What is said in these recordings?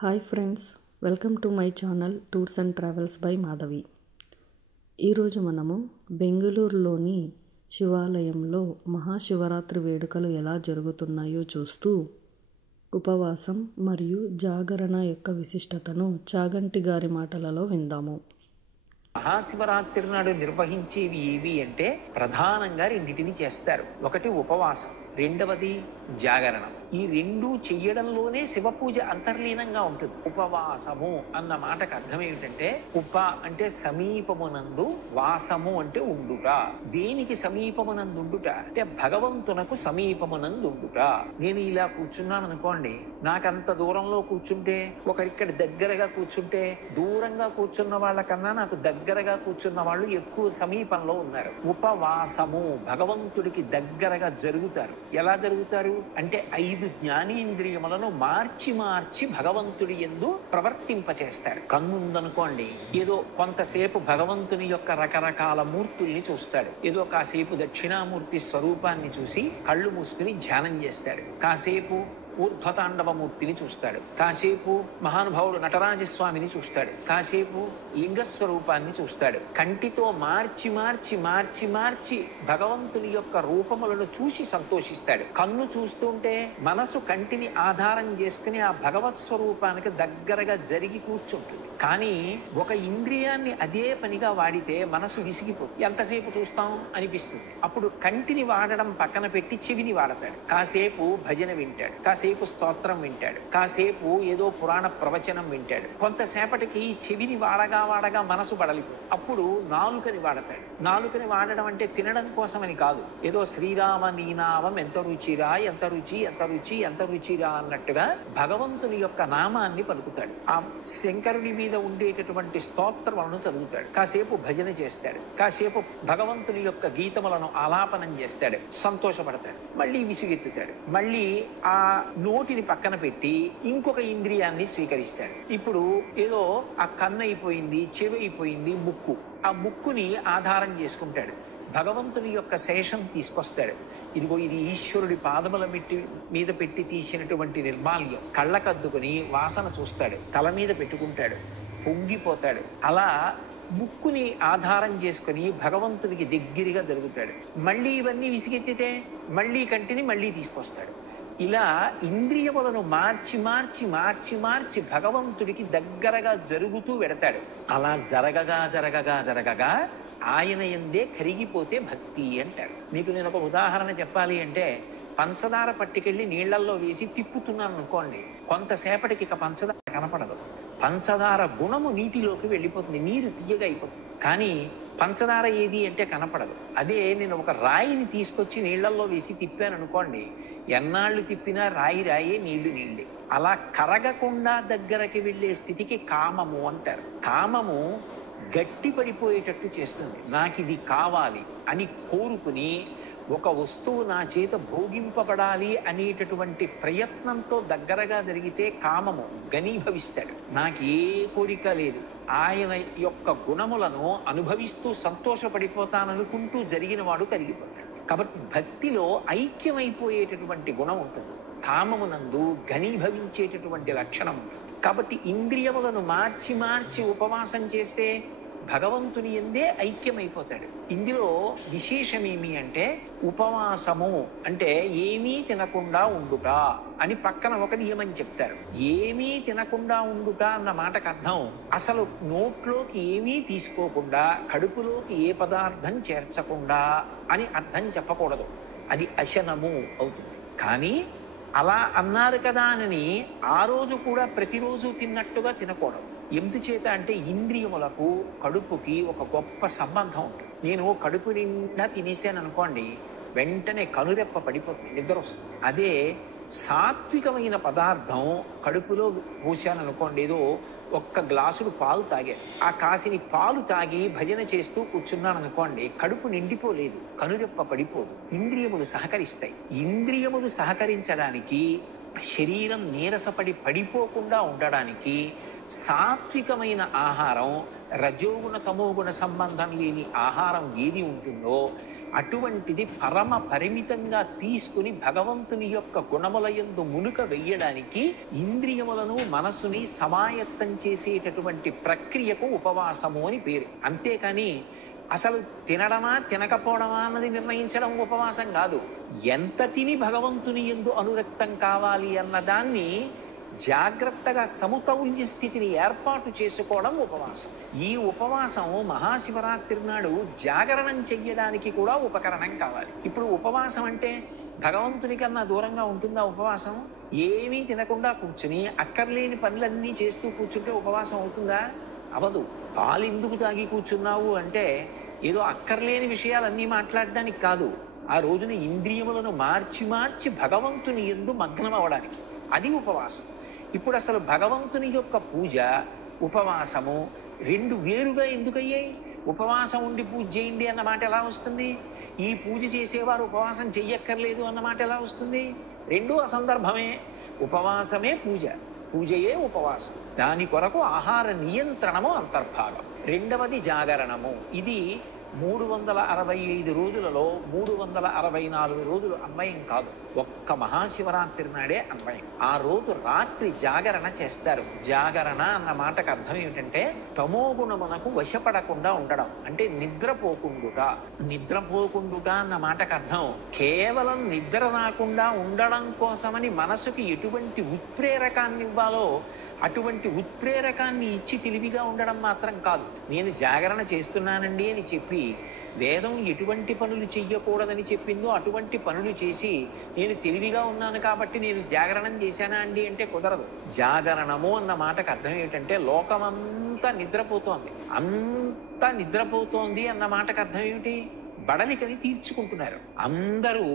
Hi friends, welcome to my channel tours and travels by Madhavi. ఈరోజు మనము బెంగళూరులోని శివాలయంలో మహాశివరాత్రి వేడుకలు ఎలా జరుగుతున్నాయో చూస్తూ ఉపవాసం మరియు జాగరణ యొక్క విశిష్టతను చాగంటి గారి మాటలలో విందాము. మహాశివరాత్రి నాడు నిర్వహించేవి ఏవి అంటే ప్రధానంగా రెండింటిని చేస్తారు. ఒకటి ఉపవాసం, రెండవది జాగరణం. ఈ రెండు చెయ్యడంలోనే శివ పూజ అంతర్లీనంగా ఉంటుంది. ఉపవాసము అన్న మాటకు అర్థం ఏమిటంటే ఉప అంటే సమీపమునందు, వాసము అంటే ఉండుట. దేనికి సమీపమునందు ఉండుట అంటే భగవంతునకు సమీపమునందు ఉండుట. నేను ఇలా కూర్చున్నాను అనుకోండి, నాకంత దూరంలో కూర్చుంటే, ఒకరిక్కడ దగ్గరగా కూర్చుంటే, దూరంగా కూర్చున్న వాళ్ళకన్నా నాకు దగ్గరగా కూర్చున్న వాళ్ళు ఎక్కువ సమీపంలో ఉన్నారు. ఉపవాసము, భగవంతుడికి దగ్గరగా జరుగుతారు. ఎలా జరుగుతారు అంటే 5 జ్ఞానేంద్రియములను మార్చి మార్చి భగవంతుడి యందు ప్రవర్తింపచేస్తారు. కన్నుందనుకోండి, ఏదో కొంతసేపు భగవంతుని యొక్క రకరకాల మూర్తుల్ని చూస్తాడు. ఏదో కాసేపు దక్షిణామూర్తి స్వరూపాన్ని చూసి కళ్ళు మూసుకుని ధ్యానం చేస్తాడు. కాసేపు ఊర్ధ్వతాండవమూర్తిని చూస్తాడు. కాసేపు మహానుభావుడు నటరాజస్వామిని చూస్తాడు. కాసేపు లింగస్వరూపాన్ని చూస్తాడు. కంటితో మార్చి మార్చి మార్చి మార్చి భగవంతుని యొక్క రూపములను చూసి సంతోషిస్తాడు. కన్ను చూస్తుంటే మనసు కంటిని ఆధారం చేసుకుని ఆ భగవత్ స్వరూపానికి దగ్గరగా జరిగి కూర్చుంటుంది. కానీ ఒక ఇంద్రియాన్ని అదే పనిగా వాడితే మనసు విసిగిపోతుంది. ఎంతసేపు చూస్తాం అనిపిస్తుంది. అప్పుడు కంటిని వాడడం పక్కన పెట్టి చెవిని వాడతాడు. కాసేపు భజన వింటాడు, కాసేపు స్తోత్రం వింటాడు, కాసేపు ఏదో పురాణ ప్రవచనం వింటాడు. కొంతసేపటికి చెవిని వాడగా వాడగా మనసు బడలిపోతుంది. అప్పుడు నాలుకని వాడతాడు. నాలుకని వాడడం అంటే తినడం కోసమని కాదు. ఏదో శ్రీరామ నీనామం ఎంత రుచిరా, ఎంత రుచి, ఎంత రుచి, ఎంత రుచిరా అన్నట్టుగా భగవంతుని యొక్క నామాన్ని పలుకుతాడు. ఆ శంకరుని మీద ఉండేటటువంటి స్తోత్రములను చదువుతాడు. కాసేపు భజన చేస్తాడు. కాసేపు భగవంతుని యొక్క గీతములను ఆలాపనం చేస్తాడు. సంతోషపడతాడు. మళ్ళీ విసుగెత్తుతాడు. మళ్ళీ ఆ నోటిని పక్కన పెట్టి ఇంకొక ఇంద్రియాన్ని స్వీకరిస్తాడు. ఇప్పుడు ఏదో ఆ కన్ను అయిపోయింది, చెవి అయిపోయింది, ముక్కు. ఆ ముక్కుని ఆధారం చేసుకుంటాడు. భగవంతుని యొక్క శేషం తీసుకొస్తాడు. ఇదిగో ఇది ఈశ్వరుడి పాదముల మీద పెట్టి తీసినటువంటి నిర్మాల్యం. కళ్ళకద్దుకుని వాసన చూస్తాడు. తల మీద పెట్టుకుంటాడు. పొంగిపోతాడు. అలా ముక్కుని ఆధారం చేసుకుని భగవంతుడికి దగ్గరగా జరుగుతాడు. మళ్ళీ ఇవన్నీ విసిగెత్తితే మళ్ళీ కంటిని మళ్ళీ తీసుకొస్తాడు. ఇలా ఇంద్రియములను మార్చి మార్చి మార్చి మార్చి భగవంతుడికి దగ్గరగా జరుగుతూ వెడతాడు. అలా జరగగా జరగగా జరగగా ఆయన యందే కరిగిపోతే భక్తి అంటారు. మీకు నేను ఒక ఉదాహరణ చెప్పాలి అంటే, పంచదార పట్టుకెళ్ళి నీళ్లల్లో వేసి తిప్పుతున్నాను అనుకోండి, కొంతసేపటికి ఇక పంచదార కనపడదు. పంచదార గుణము నీటిలోకి వెళ్ళిపోతుంది, నీరు తీయగా అయిపోతుంది. కానీ పంచదార ఏది అంటే కనపడదు. అదే నేను ఒక రాయిని తీసుకొచ్చి నీళ్లల్లో వేసి తిప్పాను అనుకోండి, ఎన్నాళ్ళు తిప్పినా రాయి రాయే, నీళ్లు నీళ్ళే. అలా కరగకుండా దగ్గరకి వెళ్ళే స్థితికి కామము అంటారు. కామము గట్టి పడిపోయేటట్టు చేస్తుంది. నాకు ఇది కావాలి అని కోరుకుని ఒక వస్తువు నా చేత భోగింపబడాలి అనేటటువంటి ప్రయత్నంతో దగ్గరగా జరిగితే కామము ఘనీభవిస్తాడు. నాకు ఏ కోరిక లేదు, ఆయన యొక్క గుణములను అనుభవిస్తూ సంతోషపడిపోతాననుకుంటూ జరిగిన వాడు కరిగిపోతాడు. కాబట్టి భక్తిలో ఐక్యమైపోయేటటువంటి గుణం ఉంటుంది. కామమునందు ఘనీభవించేటటువంటి లక్షణం ఉంటుంది. కాబట్టి ఇంద్రియములను మార్చి మార్చి ఉపవాసం చేస్తే భగవంతుని యందే ఐక్యమైపోతాడు. ఇందులో విశేషమేమి అంటే, ఉపవాసము అంటే ఏమీ తినకుండా ఉండుట అని పక్కన ఒక నియమం చెప్తారు. ఏమీ తినకుండా ఉండుట అన్న మాటకు అర్థం అసలు నోట్లోకి ఏమీ తీసుకోకుండా, కడుపులోకి ఏ పదార్థం చేర్చకుండా అని అర్థం చెప్పకూడదు. అది అశనము అవుతుంది. కానీ అలా అన్నారు కదా అని ఆ రోజు కూడా ప్రతిరోజు తిన్నట్టుగా తినకూడదు. ఎందుచేత అంటే ఇంద్రియములకు కడుపుకి ఒక గొప్ప సంబంధం ఉంటుంది. నేను కడుపు నిండా తినేసాను అనుకోండి, వెంటనే కనురెప్ప పడిపోతుంది, నిద్ర వస్తుంది. అదే సాత్వికమైన పదార్థం కడుపులో పోసాను అనుకోండి, ఏదో ఒక్క గ్లాసుడు పాలు తాగాను, ఆ కాసిని పాలు తాగి భజన చేస్తూ కూర్చున్నాను అనుకోండి, కడుపు నిండిపోలేదు, కనురెప్ప పడిపోదు. ఇంద్రియములు సహకరిస్తాయి. ఇంద్రియములు సహకరించడానికి, శరీరం నీరసపడి పడిపోకుండా ఉండడానికి సాత్వికమైన ఆహారం, రజోగుణ తమోగుణ సంబంధం లేని ఆహారం ఏది ఉంటుందో అటువంటిది పరమ పరిమితంగా తీసుకుని భగవంతుని యొక్క గుణములయందు మునుక వెయ్యడానికి ఇంద్రియములను మనసుని సమాయత్తం చేసేటటువంటి ప్రక్రియకు ఉపవాసము అని పేరు. అంతేకాని అసలు తినడమా తినకపోవడమా అన్నది నిర్ణయించడం ఉపవాసం కాదు. ఎంత తిని భగవంతుని యందు అనురక్తం కావాలి అన్నదాన్ని జాగ్రత్తగా సమతౌల్య స్థితిని ఏర్పాటు చేసుకోవడం ఉపవాసం. ఈ ఉపవాసం మహాశివరాత్రి నాడు జాగరణం చెయ్యడానికి కూడా ఉపకరణం కావాలి. ఇప్పుడు ఉపవాసం అంటే భగవంతుని కన్నా దూరంగా ఉంటుందా ఉపవాసం? ఏమీ తినకుండా కూర్చుని అక్కర్లేని పనులన్నీ చేస్తూ కూర్చుంటే ఉపవాసం అవుతుందా? అవదు. పాలు ఎందుకు తాగి కూర్చున్నావు అంటే ఏదో అక్కర్లేని విషయాలన్నీ మాట్లాడడానికి కాదు, ఆ రోజున ఇంద్రియములను మార్చి మార్చి భగవంతుని యందు మగ్నం అవడానికి. అది ఉపవాసం. ఇప్పుడు అసలు భగవంతుని యొక్క పూజ ఉపవాసము రెండు వేరుగా ఎందుకయ్యాయి? ఉపవాసం ఉండి పూజ చేయండి అన్న మాట ఎలా వస్తుంది? ఈ పూజ చేసేవారు ఉపవాసం చెయ్యక్కర్లేదు అన్న మాట ఎలా వస్తుంది? రెండూ అసందర్భమే. ఉపవాసమే పూజ, పూజయే ఉపవాసం. దాని కొరకు ఆహార నియంత్రణము అంతర్భాగం. రెండవది జాగరణము. ఇది 365 రోజులలో 364 రోజులు అన్వయం కాదు, ఒక్క మహాశివరాత్రి నాడే అన్వయం. ఆ రోజు రాత్రి జాగరణ చేస్తారు. జాగరణ అన్న మాటకు అర్థం ఏమిటంటే తమోగుణమునకు వశపడకుండా ఉండడం, అంటే నిద్రపోకుండుట. నిద్రపోకుండుట అన్న మాటకు అర్థం కేవలం నిద్ర రాకుండా ఉండడం కోసమని మనసుకి ఎటువంటి ఉత్ప్రేరకాన్ని ఇవ్వాలో అటువంటి ఉత్ప్రేరకాన్ని ఇచ్చి తెలివిగా ఉండడం మాత్రం కాదు. నేను జాగరణ చేస్తున్నానండి అని చెప్పి వేదం ఎటువంటి పనులు చెయ్యకూడదని చెప్పిందో అటువంటి పనులు చేసి నేను తెలివిగా ఉన్నాను కాబట్టి నేను జాగరణం చేశానా అండి అంటే కుదరదు. జాగరణము అన్న మాటకు అర్థం ఏమిటంటే లోకమంతా నిద్రపోతోంది, అంతా నిద్రపోతోంది అన్న మాటకు అర్థం ఏమిటి? బడలికని తీర్చుకుంటున్నారు. అందరూ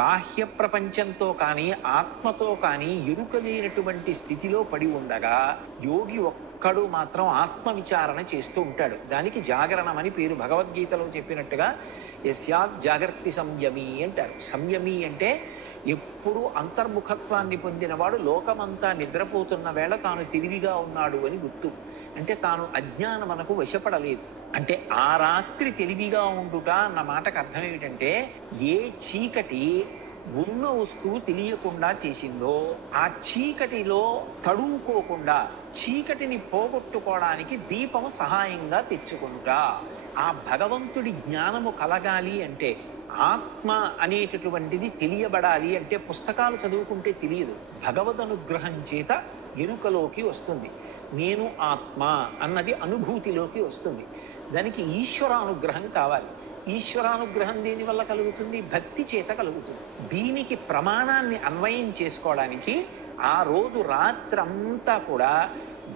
బాహ్య ప్రపంచంతో కానీ ఆత్మతో కానీ ఎరుకలేనటువంటి స్థితిలో పడి ఉండగా యోగి ఒక్కడు మాత్రం ఆత్మ విచారణ చేస్తూ ఉంటాడు. దానికి జాగరణం అని పేరు. భగవద్గీతలో చెప్పినట్టుగా యస్యాత్ జాగర్తి సంయమీ అంటారు. సంయమీ అంటే ఎప్పుడు అంతర్ముఖత్వాన్ని పొందినవాడు లోకమంతా నిద్రపోతున్న వేళ తాను తెలివిగా ఉన్నాడు అని గుర్తు. అంటే తాను అజ్ఞానమునకు వశపడలేదు. అంటే ఆ రాత్రి తెలివిగా ఉండుట అన్న మాటకు అర్థం ఏమిటంటే ఏ చీకటి ఉన్న వస్తువు తెలియకుండా చేసిందో ఆ చీకటిలో తడువుకోకుండా చీకటిని పోగొట్టుకోవడానికి దీపము సహాయంగా తెచ్చుకుంటా. ఆ భగవంతుడి జ్ఞానము కలగాలి అంటే ఆత్మ అనేటటువంటిది తెలియబడాలి అంటే పుస్తకాలు చదువుకుంటే తెలియదు, భగవద్ అనుగ్రహం చేత ఎరుకలోకి వస్తుంది. నేను ఆత్మ అన్నది అనుభూతిలోకి వస్తుంది. దానికి ఈశ్వరానుగ్రహం కావాలి. ఈశ్వరానుగ్రహం దేనివల్ల కలుగుతుంది? భక్తి చేత కలుగుతుంది. దీనికి ప్రమాణాన్ని అన్వయం చేసుకోవడానికి ఆ రోజు రాత్రంతా కూడా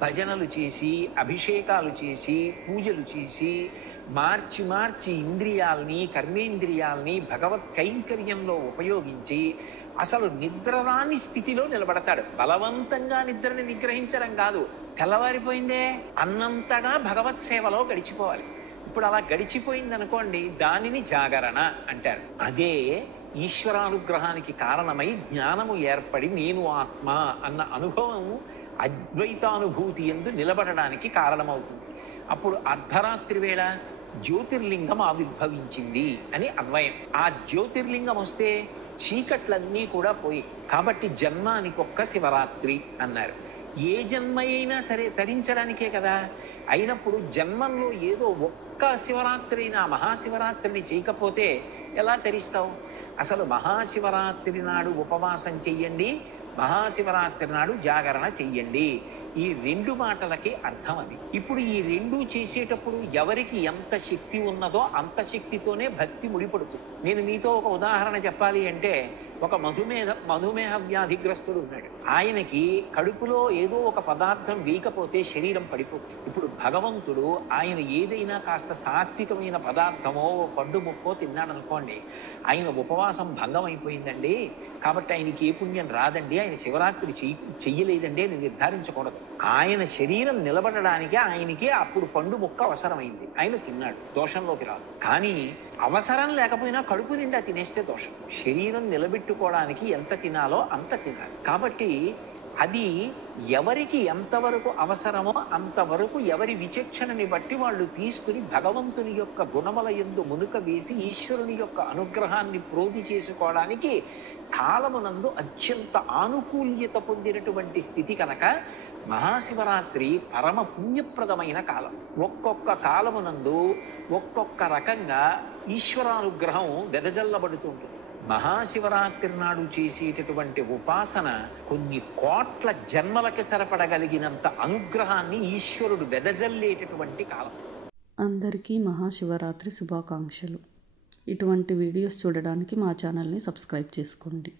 భజనలు చేసి అభిషేకాలు చేసి పూజలు చేసి మార్చి మార్చి ఇంద్రియాల్ని కర్మేంద్రియాల్ని భగవత్ కైంకర్యంలో ఉపయోగించి అసలు నిద్రరాని స్థితిలో నిలబడతాడు. బలవంతంగా నిద్రని నిగ్రహించడం కాదు, తెల్లవారిపోయిందే అన్నంతగా భగవత్ సేవలో గడిచిపోవాలి. ఇప్పుడు అలా గడిచిపోయింది అనుకోండి, దానిని జాగరణ అంటారు. అదే ఈశ్వరానుగ్రహానికి కారణమై జ్ఞానము ఏర్పడి నేను ఆత్మ అన్న అనుభవం అద్వైతానుభూతి యందు నిలబడడానికి కారణమవుతుంది. అప్పుడు అర్ధరాత్రి వేళ జ్యోతిర్లింగం ఆవిర్భవించింది అని అన్వయం. ఆ జ్యోతిర్లింగం వస్తే చీకట్లన్నీ కూడా పోయి, కాబట్టి జన్మానికొక్క శివరాత్రి అన్నారు. ఏ జన్మ అయినా సరే తరించడానికే కదా. అయినప్పుడు జన్మంలో ఏదో ఒక్క శివరాత్రి అయినా మహాశివరాత్రిని చేయకపోతే ఎలా తరిస్తావు? అసలు మహాశివరాత్రి నాడు ఉపవాసం చెయ్యండి, మహాశివరాత్రి నాడు జాగరణ చెయ్యండి. ఈ రెండు మాటలకి అర్థం అది. ఇప్పుడు ఈ రెండు చేసేటప్పుడు ఎవరికి ఎంత శక్తి ఉన్నదో అంత శక్తితోనే భక్తి ముడిపడుతుంది. నేను మీతో ఒక ఉదాహరణ చెప్పాలి అంటే, ఒక మధుమేహ వ్యాధిగ్రస్తుడు ఉన్నాడు. ఆయనకి కడుపులో ఏదో ఒక పదార్థం వేయకపోతే శరీరం పడిపోతుంది. ఇప్పుడు భగవంతుడు ఆయన ఏదైనా కాస్త సాత్వికమైన పదార్థమో పండు ముక్కో తిన్నాడనుకోండి, ఆయన ఉపవాసం భంగం అయిపోయిందండి, కాబట్టి ఆయనకి ఏ పుణ్యం రాదండి, ఆయన శివరాత్రి చెయ్యలేదండి అని నిర్ధారించకూడదు. ఆయన శరీరం నిలబడడానికి ఆయనకి అప్పుడు పండు ముక్క అవసరమైంది, ఆయన తిన్నాడు, దోషంలోకి రాదు. కానీ అవసరం లేకపోయినా కడుపు నిండా తినేస్తే దోషం. శరీరం నిలబెట్టుకోవడానికి ఎంత తినాలో అంత తినాలి. కాబట్టి అది ఎవరికి ఎంతవరకు అవసరమో అంతవరకు ఎవరి విచక్షణని బట్టి వాళ్ళు తీసుకుని భగవంతుని యొక్క గుణముల యందు మునుక వేసి ఈశ్వరుని యొక్క అనుగ్రహాన్ని ప్రోధి చేసుకోవడానికి కాలమునందు అత్యంత ఆనుకూల్యత పొందినటువంటి స్థితి కనుక మహాశివరాత్రి పరమ పుణ్యప్రదమైన కాలం. ఒక్కొక్క కాలమునందు ఒక్కొక్క రకంగా ఈశ్వరానుగ్రహం వెదజల్లబడుతుంటుంది. మహాశివరాత్రి నాడు చేసేటటువంటి ఉపాసన కొన్ని కోట్ల జన్మలకి సరిపడగలిగినంత అనుగ్రహాన్ని ఈశ్వరుడు వెదజల్లేటటువంటి కాలం. అందరికీ మహాశివరాత్రి శుభాకాంక్షలు. ఇటువంటి వీడియోస్ చూడడానికి మా ఛానల్ని సబ్స్క్రైబ్ చేసుకోండి.